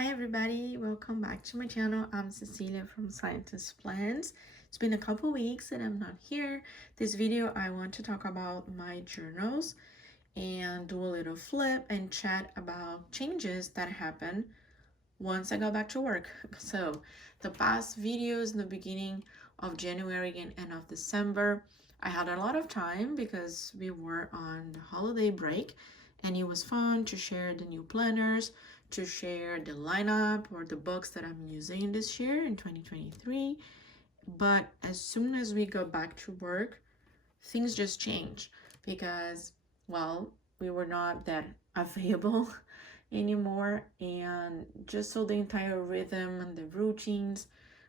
Hi everybody, welcome back to my channel. I'm Cecilia from Scientist Plans. It's been a couple weeks and I'm not here. This video I want to talk about my journals and do a little flip and chat about changes that happened once I got back to work. So the past videos in the beginning of January and end of December, I had a lot of time because we were on the holiday break and it was fun to share the new planners, to share the lineup or the books that I'm using this year in 2023. But as soon as we got back to work, things just changed because, well, we were not that available anymore, and just so the entire rhythm and the routines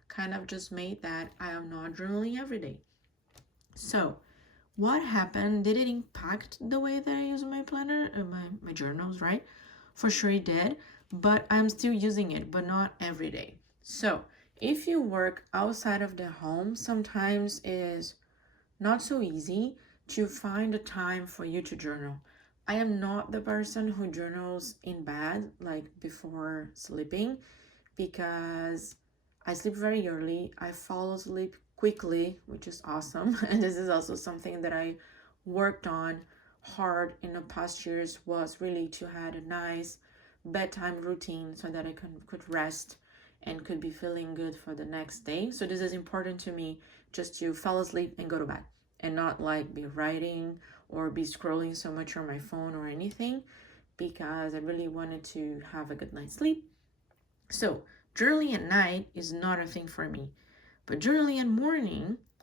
kind of just made that I am not journaling every day. So what happened? Did it impact the way that I use my planner or my journals, right? For sure it did, but I'm still using it, but not every day. So if you work outside of the home, sometimes is not so easy to find a time for you to journal. I am not the person who journals in bed, like before sleeping, because I sleep very early. I fall asleep quickly, which is awesome. And this is also something that I worked on hard in the past years, was really to have a nice bedtime routine so that I could rest and could be feeling good for the next day. So this is important to me, just to fall asleep and go to bed and not like be writing or be scrolling so much on my phone or anything, because I really wanted to have a good night's sleep. So journaling at night is not a thing for me, but journaling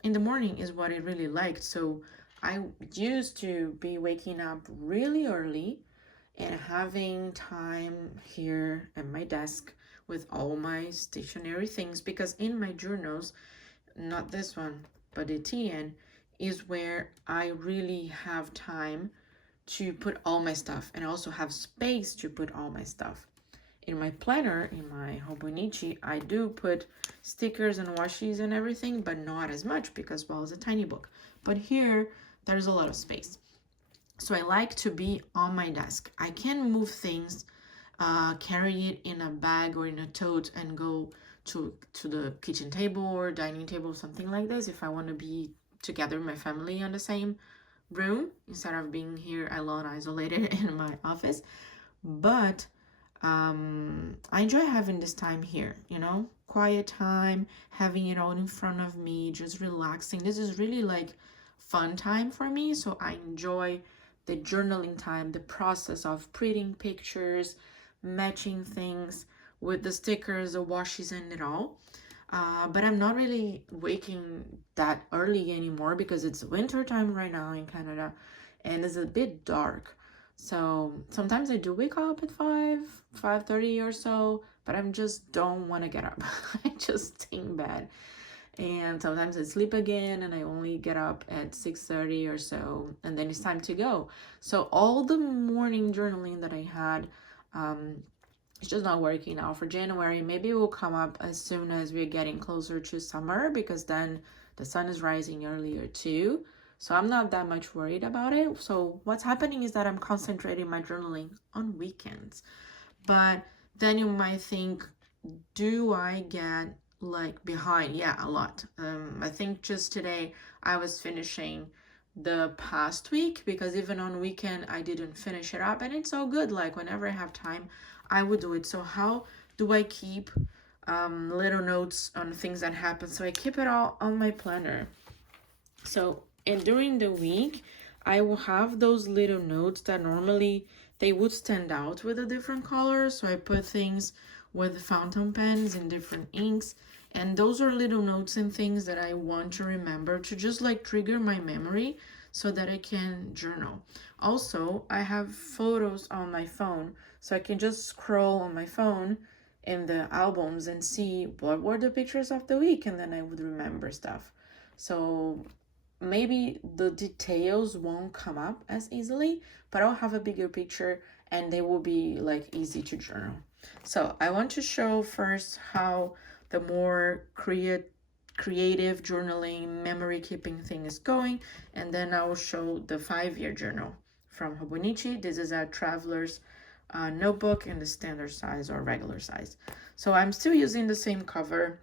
in the morning is what I really liked. So I used to be waking up really early and having time here at my desk with all my stationery things, because in my journals, not this one, but the TN, is where I really have time to put all my stuff, and I also have space to put all my stuff. In my planner, in my Hobonichi, I do put stickers and washes and everything, but not as much because, well, it's a tiny book. But here, there's a lot of space. So I like to be on my desk. I can move things, carry it in a bag or in a tote and go to the kitchen table or dining table, something like this, if I want to be together with my family on the same room instead of being here alone, isolated in my office. But I enjoy having this time here, quiet time, having it all in front of me, just relaxing. This is really like fun time for me. So I enjoy the journaling time, the process of printing pictures, matching things with the stickers, the washes, and it all. But I'm not really waking that early anymore because it's winter time right now in Canada and it's a bit dark. So sometimes I do wake up at 5:30 or so, but I just don't want to get up. I just stay in bed. And sometimes I sleep again and I only get up at 6:30 or so, and then it's time to go. So all the morning journaling that I had, it's just not working now for January. Maybe it will come up as soon as we're getting closer to summer, because then the sun is rising earlier too. So I'm not that much worried about it. So what's happening is that I'm concentrating my journaling on weekends. But then you might think, do I get like behind? Yeah, a lot. I think just today I was finishing the past week, because even on weekend I didn't finish it up, and it's so good. Like whenever I have time, I would do it. So how do I keep little notes on things that happen? So I keep it all on my planner. So, and during the week, I will have those little notes that normally they would stand out with a different color. So I put things with fountain pens in different inks. And those are little notes and things that I want to remember to just like trigger my memory so that I can journal. Also, I have photos on my phone, so I can just scroll on my phone in the albums and see what were the pictures of the week, and then I would remember stuff. So maybe the details won't come up as easily, but I'll have a bigger picture and they will be like easy to journal. So I want to show first how the more creative journaling, memory keeping thing is going, and then I will show the 5-year journal from Hobonichi. This is a traveler's notebook in the standard size or regular size. So I'm still using the same cover.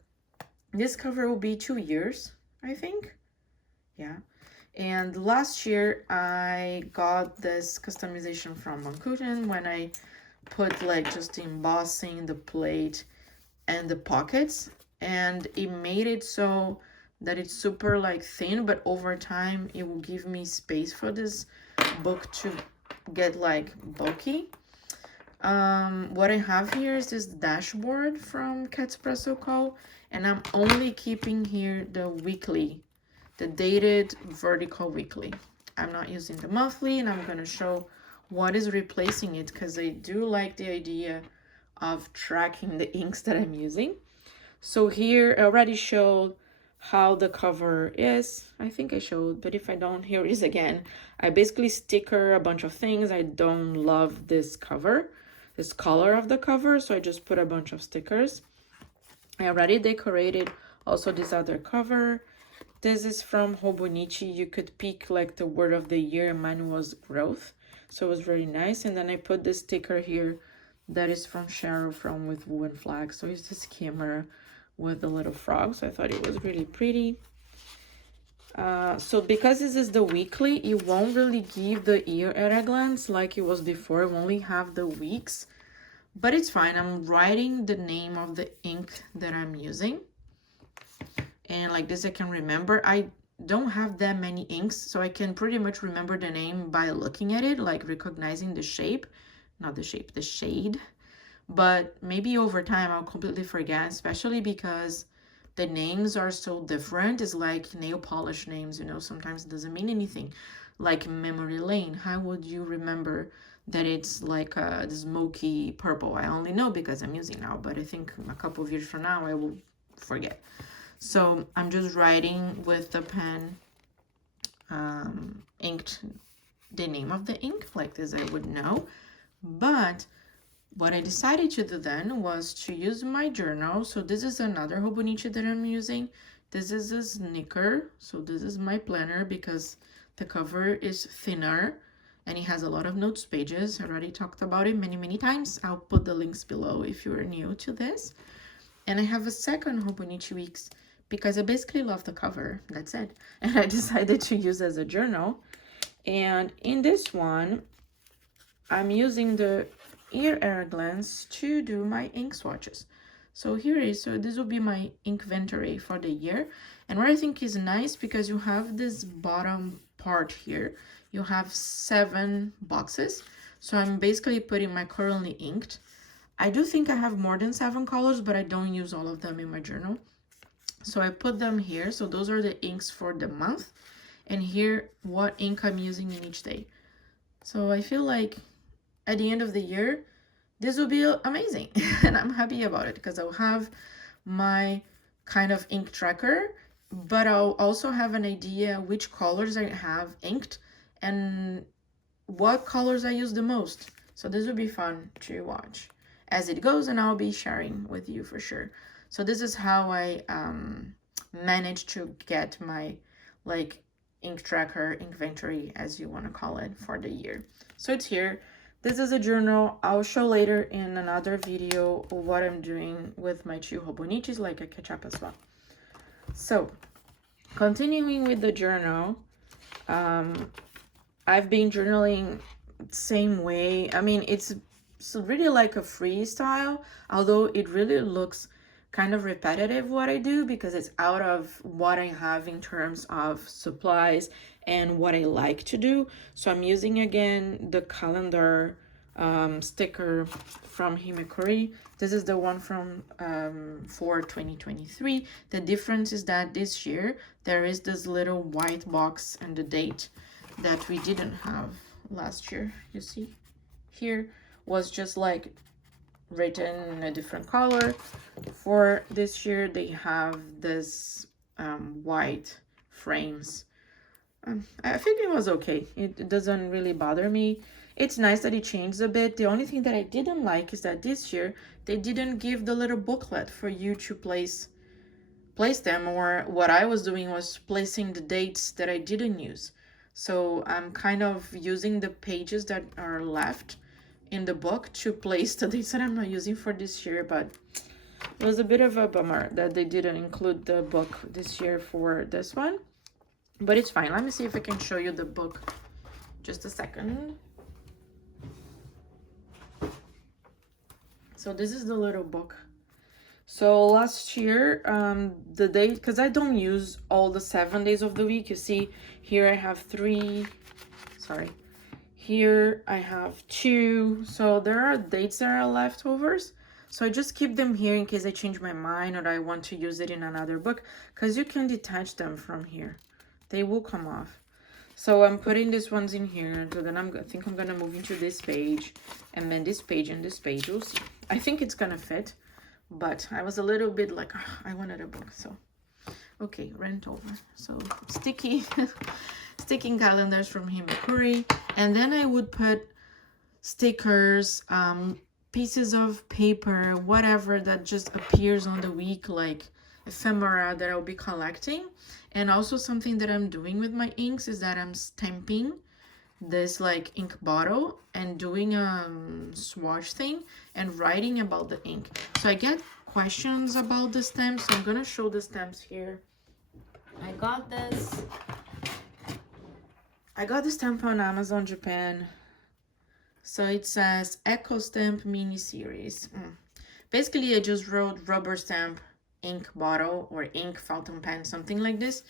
This cover will be 2 years, I think. Yeah. And last year I got this customization from Mankuten when I put like just embossing the plate and the pockets, and it made it so that it's super like thin, but over time it will give me space for this book to get like bulky. What I have here is this dashboard from Catspresso Co, and I'm only keeping here the weekly, the dated vertical weekly. I'm not using the monthly, and I'm going to show what is replacing it because I do like the idea of tracking the inks that I'm using. So here I already showed how the cover is. I think I showed, but if I don't, here it is again. I basically sticker a bunch of things. I don't love this cover, this color of the cover, so I just put a bunch of stickers. I already decorated also this other cover. This is from Hobonichi. You could pick like the word of the year. Mine was growth, so it was very nice. And then I put this sticker here that is from Cheryl from With Wool and Flags. So it's the skimmer with the little frog. So I thought it was really pretty. So because this is the weekly, it won't really give the year at a glance like it was before. It only have the weeks, but it's fine. I'm writing the name of the ink that I'm using. And like this I can remember. I don't have that many inks, so I can pretty much remember the name by looking at it, like recognizing the shape. Not the shape, the shade. But maybe over time I'll completely forget, especially because the names are so different. It's like nail polish names, you know, sometimes it doesn't mean anything. Like memory lane, how would you remember that it's like the smoky purple? I only know because I'm using now, but I think a couple of years from now I will forget. So I'm just writing with the pen, inked the name of the ink, like this I would know. But what I decided to do then was to use my journal. So this is another Hobonichi that I'm using. This is a sneaker. So this is my planner because the cover is thinner and it has a lot of notes pages. I already talked about it many times. I'll put the links below if you're new to this. And I have a second Hobonichi Weeks because I basically love the cover. That's it. And I decided to use as a journal. And in this one, I'm using the ear air glance to do my ink swatches. So here is, so this will be my inventory for the year. And what I think is nice, because you have this bottom part here, you have 7 boxes. So I'm basically putting my currently inked. I do think I have more than 7 colors, but I don't use all of them in my journal. So I put them here. So those are the inks for the month. And here, what ink I'm using in each day. So I feel like at the end of the year, this will be amazing. And I'm happy about it because I'll have my kind of ink tracker, but I'll also have an idea which colors I have inked and what colors I use the most. So this will be fun to watch as it goes, and I'll be sharing with you for sure. So this is how I managed to get my like ink tracker, inventory, as you want to call it, for the year. So it's here. This is a journal. I'll show later in another video what I'm doing with my 2 Hobonichis, like a catch up as well. So continuing with the journal, I've been journaling same way. I mean, it's really like a freestyle, although it really looks kind of repetitive what I do because it's out of what I have in terms of supplies and what I like to do. So I'm using again the calendar sticker from Himekuri. This is the one from for 2023. The difference is that this year there is this little white box and the date that we didn't have last year. You see here was just like written in a different color. For this year they have this white frames. I think it was okay. It doesn't really bother me. It's nice that it changed a bit. The only thing that I didn't like is that this year they didn't give the little booklet for you to place them, or what I was doing was placing the dates that I didn't use. So I'm kind of using the pages that are left in the book to place the dates that I'm not using for this year, but it was a bit of a bummer that they didn't include the book this year for this one. But it's fine. Let me see if I can show you the book. Just a second. So this is the little book. So last year, the day, because I don't use all the 7 days of the week. You see, here I have 3. Sorry. Here I have 2. So there are dates that are leftovers. So I just keep them here in case I change my mind or I want to use it in another book. Because you can detach them from here. They will come off. So I'm putting these ones in here. So then I think I'm going to move into this page. And then this page and this page. We'll see. I think it's going to fit. But I was a little bit like, oh, I wanted a book. So, okay, rent over. So sticky. Sticking calendars from Himekuri. And then I would put stickers, pieces of paper, whatever that just appears on the week, like ephemera that I'll be collecting. And also something that I'm doing with my inks is that I'm stamping this like ink bottle and doing a swatch thing and writing about the ink. So I get questions about the stamps. So I'm gonna show the stamps here. I got this stamp on Amazon Japan. So it says Eco Stamp Mini Series. Basically, I just wrote rubber stamp ink bottle or ink fountain pen, something like this.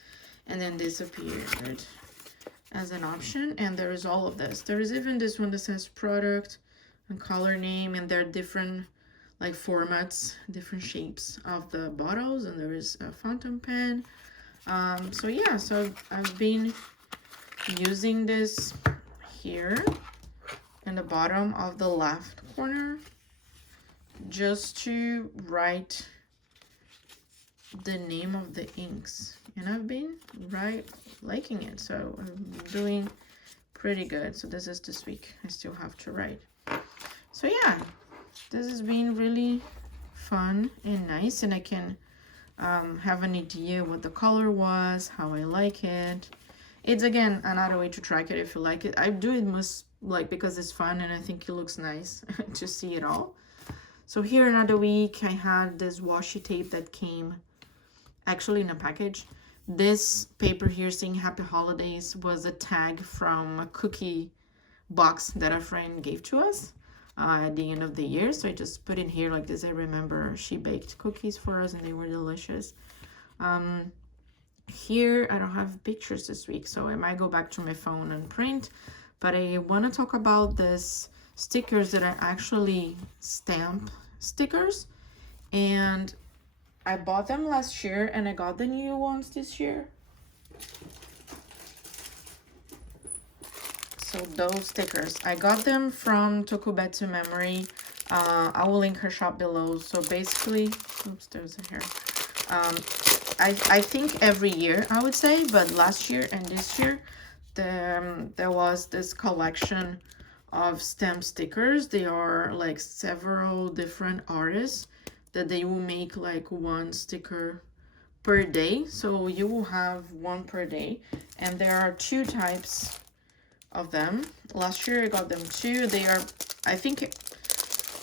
And then this appeared as an option. And there is all of this. There is even this one that says product and color name. And there are different like formats, different shapes of the bottles. And there is a fountain pen. So yeah, so I've been using this here in the bottom of the left corner just to write the name of the inks, and I've been liking it, so I'm doing pretty good. So this is this week. I still have to write. So yeah, this has been really fun and nice, and I can have an idea what the color was, how I like it. It's again another way to track it if you like it. I do it most like because it's fun and I think it looks nice to see it all. So here another week I had this washi tape that came actually in a package. This paper here saying Happy Holidays was a tag from a cookie box that a friend gave to us at the end of the year. So I just put it here like this. I remember she baked cookies for us and they were delicious. Here I don't have pictures this week, so I might go back to my phone and print, but I want to talk about this stickers that are actually stamp stickers, and I bought them last year and I got the new ones this year. So those stickers, I got them from Tokubetsu Memory. I will link her shop below. So basically, oops, there's a hair. I think every year I would say, but last year and this year there was this collection of stamp stickers. They are like several different artists that they will make like one sticker per day, so you will have one per day, and there are 2 types of them. Last year I got them 2. They are, I think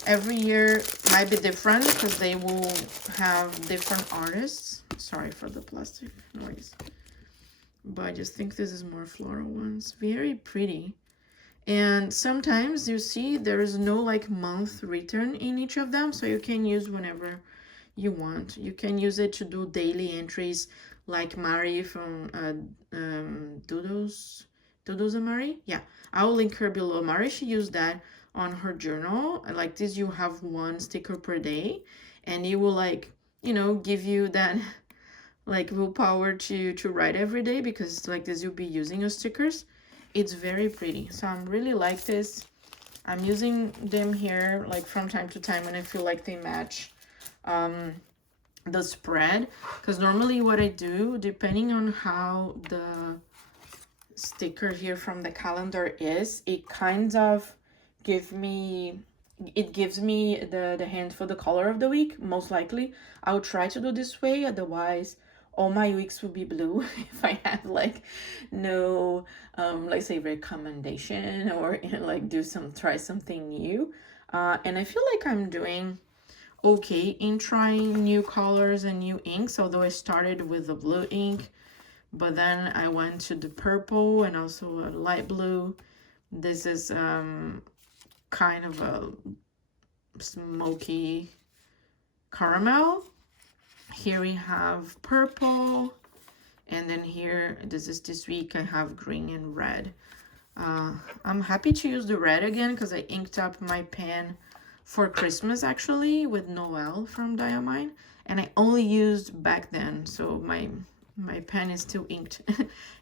every year might be different because they will have different artists. Sorry for the plastic noise, but I just think this is more floral ones. Very pretty. And sometimes you see there is no like month written in each of them, so you can use whenever you want. You can use it to do daily entries like Mari from Doodles and Mari. Yeah, I'll link her below. Mari, she used that on her journal. Like this, you have 1 sticker per day, and it will like, you know, give you that like willpower to write every day, because like this you'll be using your stickers. It's very pretty, so I'm really like this. I'm using them here like from time to time when I feel like they match the spread, because normally what I do, depending on how the sticker here from the calendar is, it kind of gives me the hint for the color of the week. Most likely I'll try to do this way, otherwise all my weeks will be blue if I have like no let's say recommendation, or like try something new. And I feel like I'm doing okay in trying new colors and new inks, although I started with the blue ink, but then I went to the purple and also a light blue. This is kind of a smoky caramel. Here we have purple, and then here, this week I have green and red. I'm happy to use the red again because I inked up my pen for Christmas actually with Noel from Diamine, and I only used back then, so my pen is still inked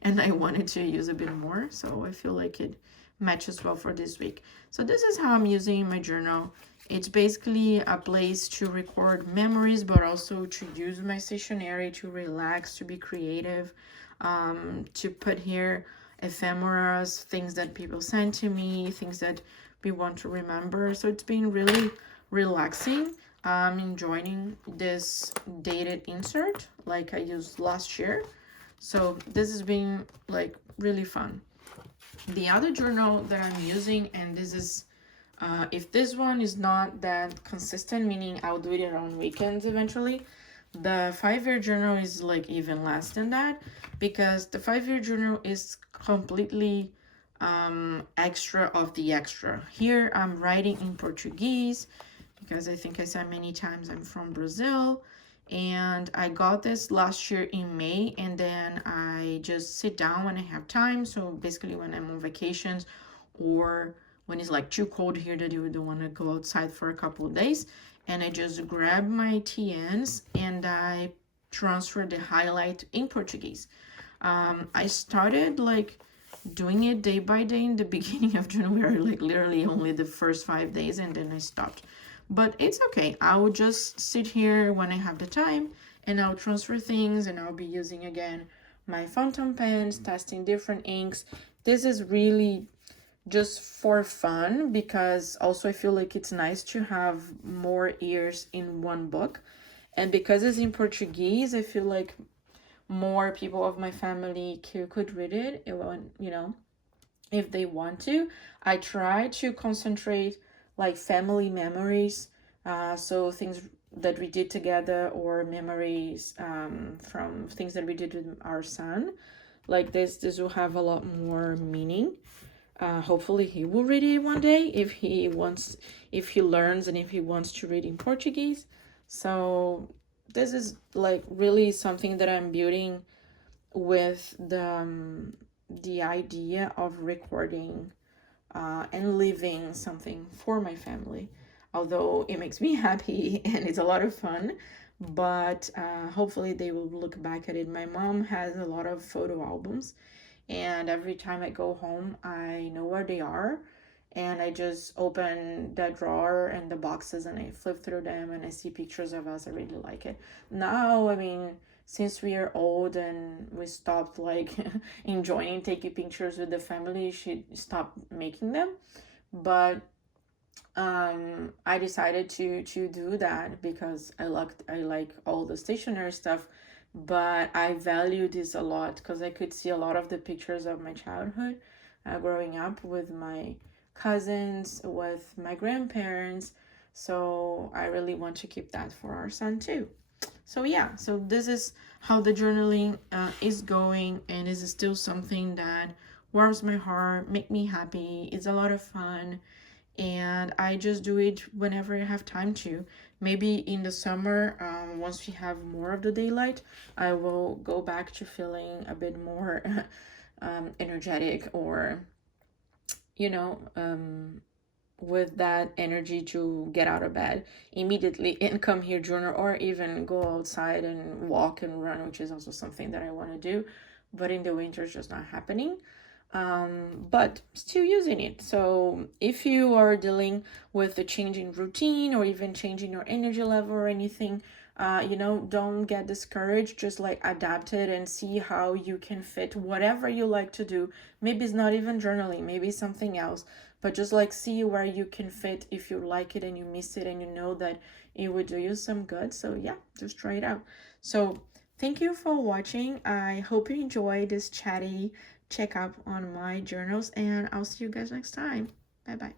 and I wanted to use a bit more, so I feel like it matches well for this week. So this is how I'm using my journal. It's basically a place to record memories, but also to use my stationery to relax, to be creative, to put here ephemeras, things that people send to me, things that we want to remember. So it's been really relaxing. I'm enjoying this dated insert like I used last year. So this has been like really fun. The other journal that I'm using, and this is if this one is not that consistent, meaning I'll do it around weekends eventually, the 5-year journal is like even less than that, because the 5-year journal is completely extra of the extra. Here I'm writing in Portuguese because I think I said many times I'm from Brazil, and I got this last year in May, and then I just sit down when I have time. So basically when I'm on vacations, or when it's like too cold here that you don't want to go outside for a couple of days, and I just grab my TNs and I transfer the highlight in Portuguese. I started like doing it day by day in the beginning of January, like literally only the first 5 days, and then I stopped. But it's okay. I will just sit here when I have the time and I'll transfer things, and I'll be using again my fountain pens, testing different inks. This is really just for fun, because also I feel like it's nice to have more years in one book. And because it's in Portuguese, I feel like more people of my family could read it, you know, if they want to. I try to concentrate like family memories, so things that we did together, or memories from things that we did with our son. Like this will have a lot more meaning. Hopefully he will read it one day if he wants, if he learns and if he wants to read in Portuguese. So this is like really something that I'm building with the idea of recording and leaving something for my family. Although it makes me happy and it's a lot of fun, but hopefully they will look back at it. My mom has a lot of photo albums, and every time I go home, I know where they are, and I just open the drawer and the boxes and I flip through them and I see pictures of us. I really like it. Now, I mean, since we are old and we stopped like enjoying taking pictures with the family, she stopped making them. But I decided to do that because I like all the stationery stuff, but I value this a lot because I could see a lot of the pictures of my childhood, growing up with my cousins, with my grandparents. So I really want to keep that for our son too. So yeah, so this is how the journaling is going, and is still something that warms my heart, make me happy. It's a lot of fun, and I just do it whenever I have time to. Maybe in the summer, once we have more of the daylight, I will go back to feeling a bit more energetic, or you know, with that energy to get out of bed immediately and come here journal, or even go outside and walk and run, which is also something that I want to do, but in the winter it's just not happening. But still using it. So if you are dealing with a changing routine, or even changing your energy level or anything, you know, don't get discouraged. Just like adapt it and see how you can fit whatever you like to do. Maybe it's not even journaling, maybe something else, but just like see where you can fit if you like it and you miss it and you know that it would do you some good. So yeah, just try it out. So Thank you for watching. I hope you enjoyed this chatty checkup on my journals, and I'll see you guys next time. Bye bye.